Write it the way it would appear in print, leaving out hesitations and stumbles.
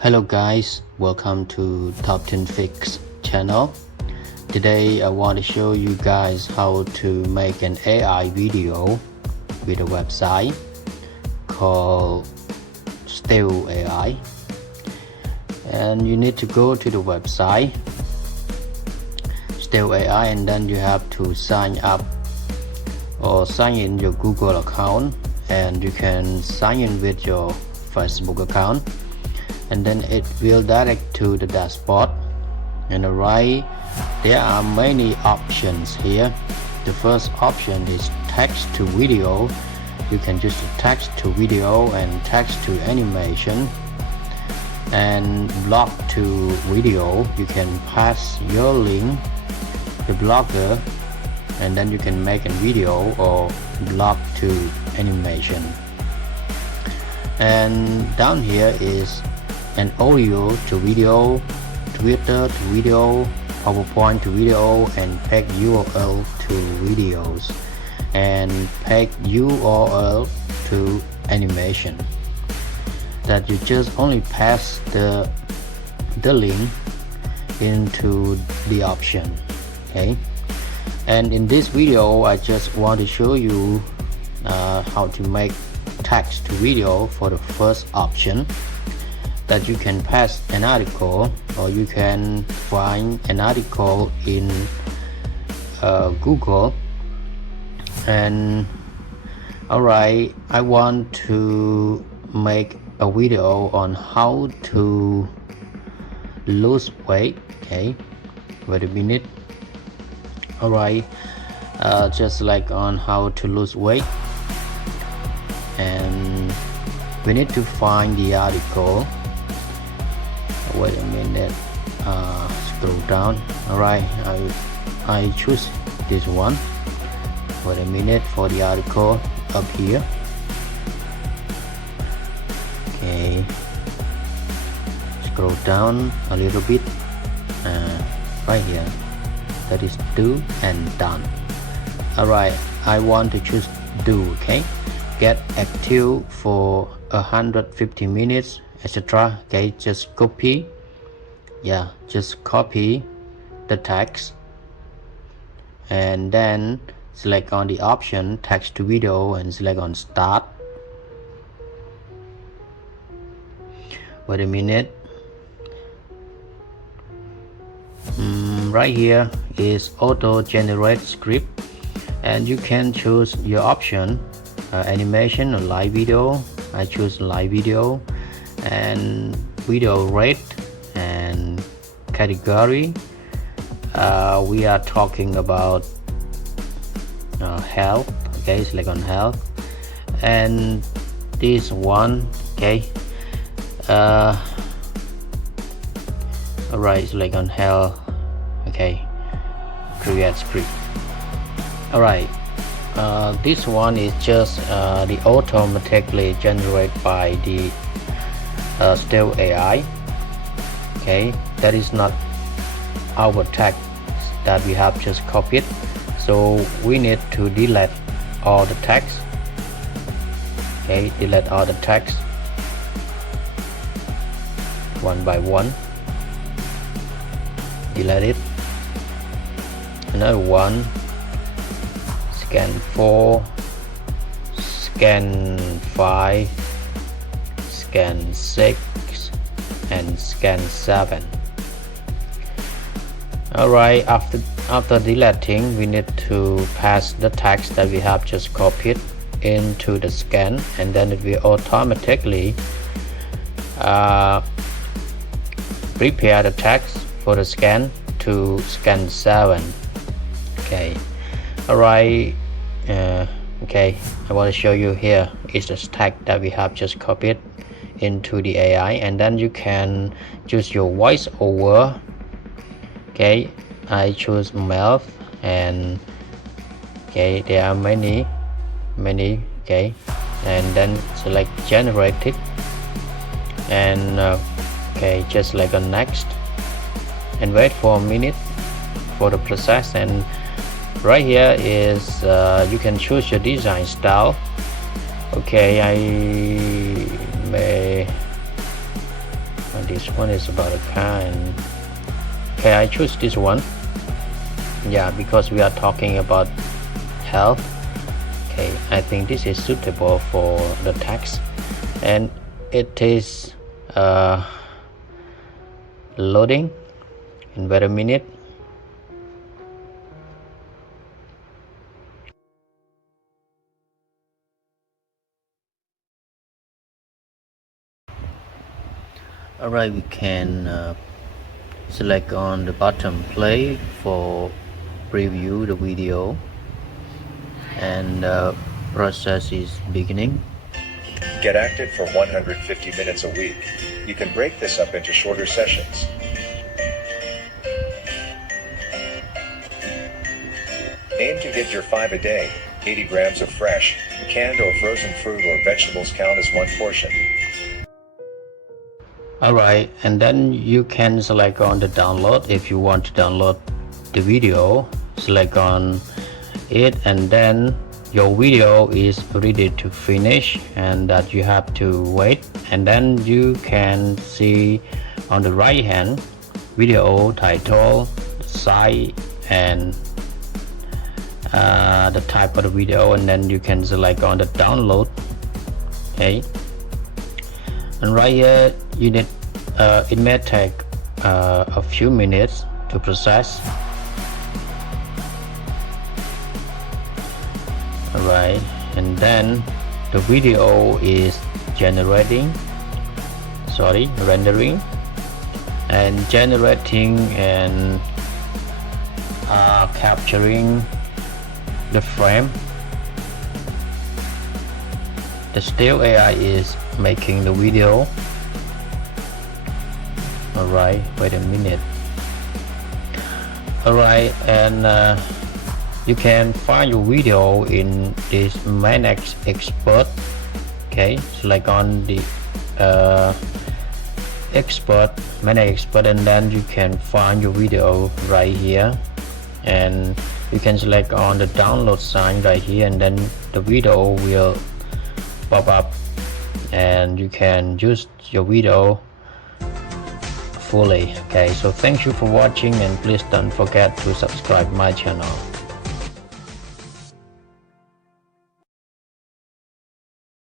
Hello guys, welcome to TopTeenFix channel. Today I want to show you guys how to make an AI video with a website called Still AI. And you need to go to the website Still AI, and then you have to sign up or sign in your Google account, and you can sign in with your Facebook account, and then it will direct to the dashboard. And right, there are many options here. The first option is text to video. You can just text to video and text to animation, and blog to video. You can pass your link, the blogger, and then you can make a video or blog to animation. And down here is an audio to video, Twitter to video, PowerPoint to video, and peg URL to videos, and peg URL to animation. That you just only pass the link into the option. Okay, and in this video I just want to show you how to make text to video for the first option. That you can pass an article, or you can find an article in Google. And alright, I want to make a video on how to lose weight. Okay, wait a minute. Alright, just like on how to lose weight, and we need to find the article. Wait a minute, scroll down. Alright, I choose this one. Wait a minute for the article up here. Okay, scroll down a little bit, right here, that is do and done. Alright, I want to choose do. Okay, get active for 150 minutes, etc. Okay, just copy, just copy the text, and then select on the option text to video and select on start. Wait a minute. Right here is auto generate script, and you can choose your option, animation or live video. I choose live video, and video rate and category. We are talking about health. Okay, select on health, and this one. Okay, alright, select on health. Okay, create script. Alright, this one is just the automatically generated by the Still AI. Okay, that is not our text that we have just copied, so we need to delete all the text. Okay, delete all the text one by one. Delete it. Another one, scan 4, scan 5, scan 6, and scan 7. Alright, after deleting, we need to pass the text that we have just copied into the scan, and then it will automatically prepare the text for the scan to scan 7. Okay, alright, okay, I want to show you here is the text that we have just copied into the AI, and then you can choose your voice over. Okay, I choose mouth, and okay, there are many. Okay, and then select generated, and okay, just like on next, and wait for a minute for the process. And right here is you can choose your design style. Okay, I may and this one is about a car. And okay, I choose this one, yeah, because we are talking about health. Okay, I think this is suitable for the text, and it is loading in wait a minute. Alright, we can select on the bottom play for preview the video, and process is beginning. Get active for 150 minutes a week. You can break this up into shorter sessions. Aim to get your 5 a day. 80 grams of fresh, canned or frozen fruit or vegetables count as one portion. Alright, and then you can select on the download. If you want to download the video, select on it, and then your video is ready to finish, and that you have to wait. And then you can see on the right hand video title, size, and the type of the video, and then you can select on the download. Okay, and right here you need it may take a few minutes to process. Alright, and then the video is rendering and generating and capturing the frame. The still AI is making the video. Alright, wait a minute. Alright, and you can find your video in this Manage Expert. Okay, select on the Manage Expert, and then you can find your video right here, and you can select on the download sign right here, and then the video will pop up, and you can use your video fully. Okay, so thank you for watching, and please don't forget to subscribe my channel.